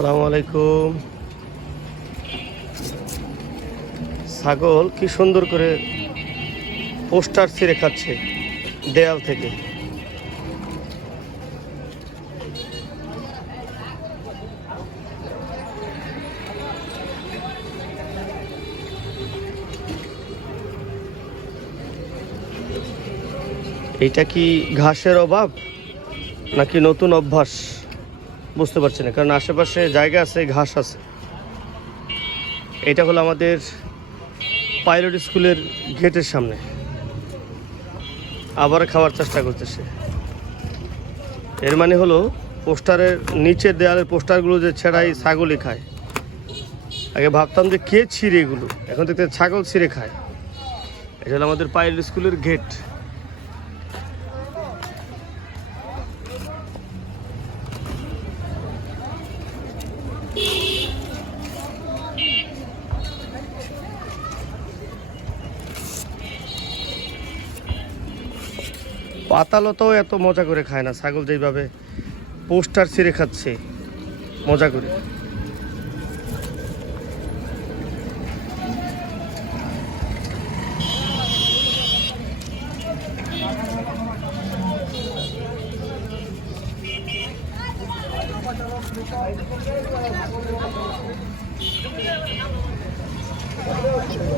আসসালামু আলাইকুম। ছাগল কি সুন্দর করে পোস্টার ছিঁড়ে খাচ্ছে দেয়াল থেকে। এইটা কি ঘাসের অভাব নাকি নতুন অভ্যাস বুঝতে পারছি না, কারণ আশেপাশে জায়গা আছে, ঘাস আছে। এটা হলো আমাদের পাইলট স্কুলের গেটের সামনে। আবার খাওয়ার চেষ্টা করতেছে। এর মানে হলো পোস্টারের নিচের দেয়ালের পোস্টারগুলো যে ছেঁড়াই ছাগলই খায়। আগে ভাবতাম যে কে ছিঁড়ে এগুলো, এখন দেখতে ছাগল ছিঁড়ে খায়। এটা হলো আমাদের পাইলট স্কুলের গেট। পাতালতাও এত মজা করে খায় না, ছাগল যেইভাবে পোস্টার ছিঁড়ে খাচ্ছে মজা করে।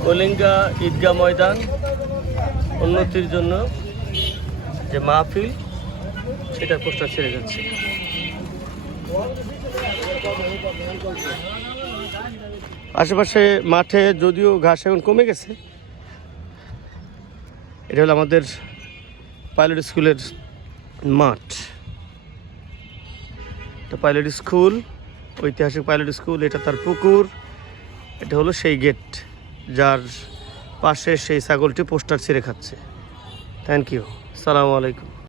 কলিঙ্গা ঈদগাহ ময়দান উন্নতির জন্য যে মাহফিল, সেটার পোস্টার ছেড়ে যাচ্ছে। আশেপাশে মাঠে যদিও ঘাস এখন কমে গেছে। এটা হলো আমাদের পাইলট স্কুলের মাঠ। এটা পাইলট স্কুল, ঐতিহাসিক পাইলট স্কুল। এটা তার পুকুর। এটা হলো সেই গেট যার পাশে সেই ছাগলটি পোস্টার ছিঁড়ে খাচ্ছে। Thank you. আসসালামু আলাইকুম।